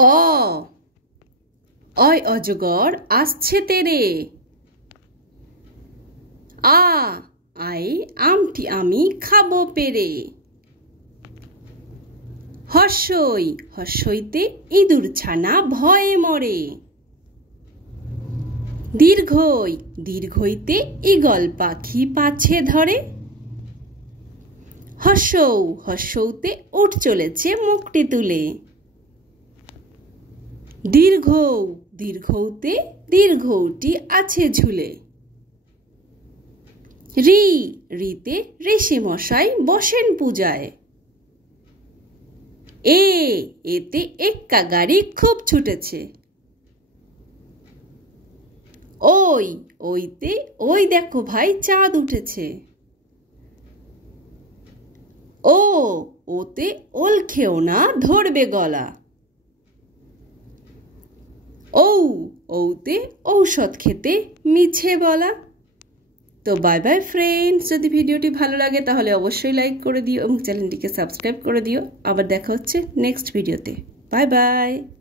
অ অয় অজগর আসছে তেরে। আ আই আমটি আমি খাবো পেরে। হর্ষই হর্ষইতে ইঁদুর ছানা ভয়ে মরে। দীর্ঘই দীর্ঘইতে ঈগল পাখি পাছে ধরে। হর্ষৌ হর্ষৌতে উঠ চলেছে মুখটি তুলে। দীর্ঘৌ দীর্ঘৌতে দীর্ঘৌটি আছে ঝুলে। রি রিতে ঋষি মশাই বসেন পূজায়। এ এতে এক্কা গাড়ি খুব ছুটেছে। ওই ওইতে ওই দেখো ভাই চাঁদ উঠেছে। ও ওতে ওল খেও না ধরবে গলা। ঔ ঔতে ঔষধ খেতে মিছে বলা। তো বাই বাই ফ্রেন্ডস, যদি ভিডিওটি ভালো লাগে তাহলে অবশ্যই লাইক করে দিও এবং চ্যানেলটিকে সাবস্ক্রাইব করে দিও। আবার দেখা হচ্ছে নেক্সট ভিডিওতে। Bye bye.